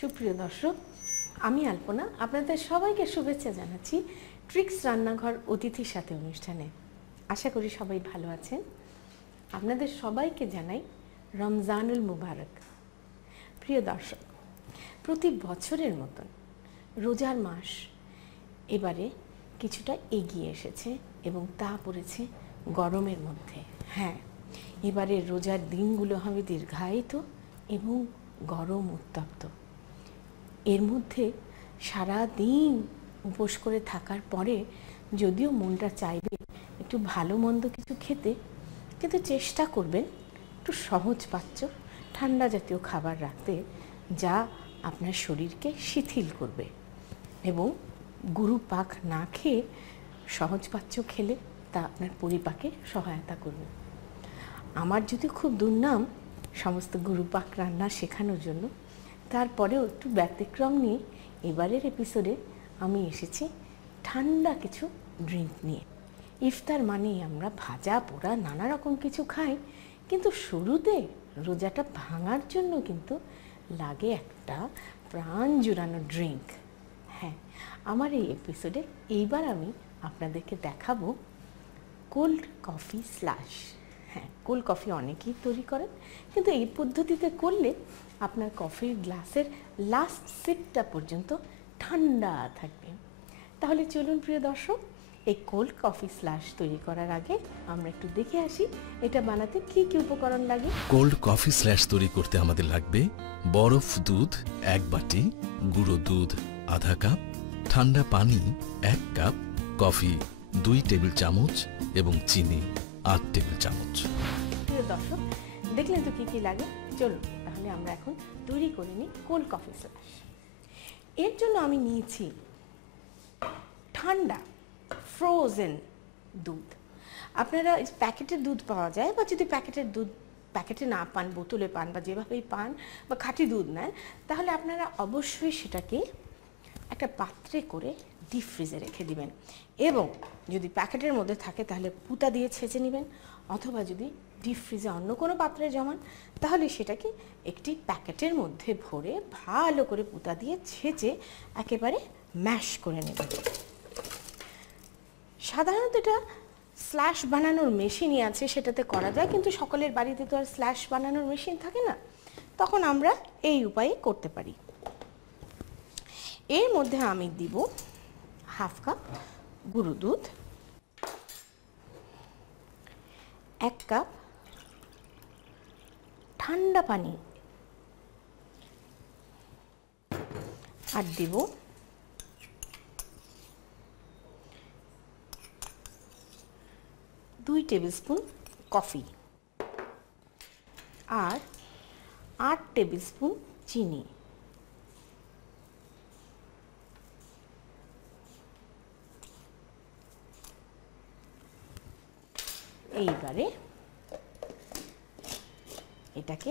সুপ্রিয় দর্শক, আমি আলপনা আপনাদের সবাইকে শুভেচ্ছা জানাচ্ছি ট্রিক্স রান্নাঘর অতিথির সাথে অনুষ্ঠানে। আশা করি সবাই ভালো আছেন। আপনাদের সবাইকে জানাই রমজানুল মুবারক। প্রিয় দর্শক, প্রতি বছরের মতন রোজার মাস এবারে কিছুটা এগিয়ে এসেছে এবং তা পড়েছে গরমের মধ্যে। হ্যাঁ, এবারে রোজার দিনগুলো হবে দীর্ঘায়িত এবং গরম উত্তপ্ত। এর মধ্যে সারা দিন উপোস করে থাকার পরে যদিও মনটা চাইবে একটু ভালো মন্দ কিছু খেতে, কিন্তু চেষ্টা করবেন একটু সহজপাচ্য ঠান্ডা জাতীয় খাবার রাখতে, যা আপনার শরীরকে শিথিল করবে এবং গুরু পাক না খেয়ে সহজপাচ্য খেলে তা আপনার পরিপাকে সহায়তা করবে। আমার যদি খুব দুর্নাম সমস্ত গুরু পাক রান্না শেখানোর জন্য, তারপরেও একটু ব্যতিক্রম নিয়ে এবারের এপিসোডে আমি এসেছি ঠান্ডা কিছু ড্রিঙ্ক নিয়ে। ইফতার মানেই আমরা ভাজা পোড়া নানা রকম কিছু খাই, কিন্তু শুরুতে রোজাটা ভাঙার জন্য কিন্তু লাগে একটা প্রাণ জুড়ানো ড্রিঙ্ক। হ্যাঁ, আমার এই এপিসোডে এইবার আমি আপনাদেরকে দেখাবো কোল্ড কফি স্ল্যাশ। হ্যাঁ, কোল্ড কফি অনেকেই তৈরি করেন, কিন্তু এই পদ্ধতিতে করলে আপনার কফির গ্লাসের লাস্ট সিপটা পর্যন্ত ঠান্ডা থাকবে। তাহলে চলুন প্রিয় দর্শক, এই কোল্ড কফি স্ল্যাশ তৈরি করার আগে আমরা একটু দেখে আসি এটা বানাতে কি কি উপকরণ লাগে। কোল্ড কফি স্ল্যাশ তৈরি করতে আমাদের লাগবে বরফ দুধ 1 বাটি, গুঁড়ো দুধ আধা কাপ, ঠান্ডা পানি 1 কাপ, কফি 2 টেবিল চামচ এবং চিনি 8 টেবিল চামচ। প্রিয় দর্শক, দেখলেন তো কি কি লাগে। চলুন তাহলে আমরা এখন তৈরি করে নিই কোল্ড কফি স্ল্যাশ। এর জন্য আমি নিয়েছি ঠান্ডা ফ্রোজেন দুধ। আপনারা প্যাকেটের দুধ পাওয়া যায়, বা যদি প্যাকেটে না পান, বোতলে পান, বা যেভাবেই পান, বা খাঁটি দুধ নেন, তাহলে আপনারা অবশ্যই সেটাকে একটা পাত্রে করে ডিপ ফ্রিজে রেখে দিবেন। এবং যদি প্যাকেটের মধ্যে থাকে তাহলে পুতা দিয়ে ছেঁচে নেবেন, অথবা যদি ডিপ ফ্রিজে অন্য কোনো পাত্রে জমান তাহলে সেটাকে একটি প্যাকেটের মধ্যে ভরে ভালো করে পুতা দিয়ে ছেঁচে একেবারে ম্যাশ করে নেবেন। সাধারণত এটা স্ল্যাশ বানানোর মেশিনই আছে, সেটাতে করা যায়, কিন্তু সকলের বাড়িতে তো আর স্ল্যাশ বানানোর মেশিন থাকে না, তখন আমরা এই উপায়ে করতে পারি। এর মধ্যে আমি দিব হাফ কাপ গুঁড়ো দুধ, 1 কাপ ঠান্ডা পানি, আর দিব 2 টেবিল স্পুন কফি, আর 8 টেবিল স্পুন চিনি। এইবারে এটাকে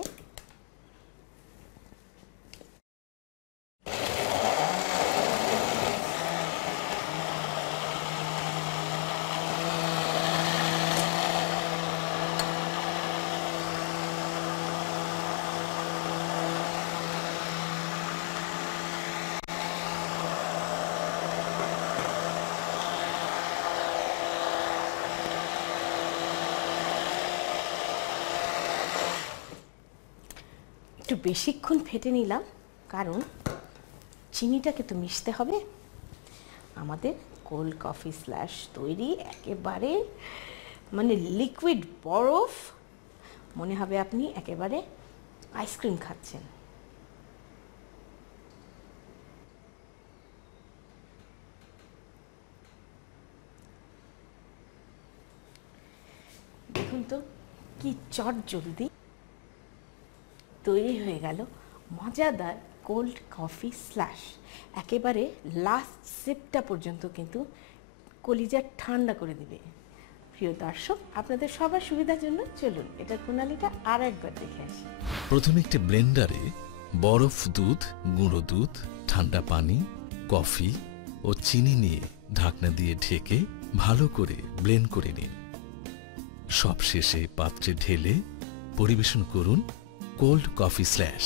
একটু বেশিক্ষণ ফেটে নিলাম, কারণ চিনিটাকে তো মিশতে হবে। আমাদের কোল্ড কফি স্ল্যাশ তৈরি একেবারে মানে লিকুইড বরফ, মনে হবে আপনি একেবারে আইসক্রিম খাচ্ছেন। দেখুন তো কি চট জলদি তৈরি হয়ে গেল মজাদার কোল্ড কফি স্ল্যাশ। একেবারে লাস্ট সিপটা পর্যন্ত কিন্তু কলিজা ঠান্ডা করে দিবে। প্রিয় দর্শক, আপনাদের সবার সুবিধার জন্য চলুন এটার প্রণালীটা আর একবার দেখে আসি। প্রথমে একটি ব্লেন্ডারে বরফ দুধ, গুঁড়ো দুধ, ঠান্ডা পানি, কফি ও চিনি নিয়ে ঢাকনা দিয়ে ঢেকে ভালো করে ব্লেন্ড করে নিন। সবশেষে পাত্রে ঢেলে পরিবেশন করুন কোল্ড কফি স্ল্যাশ।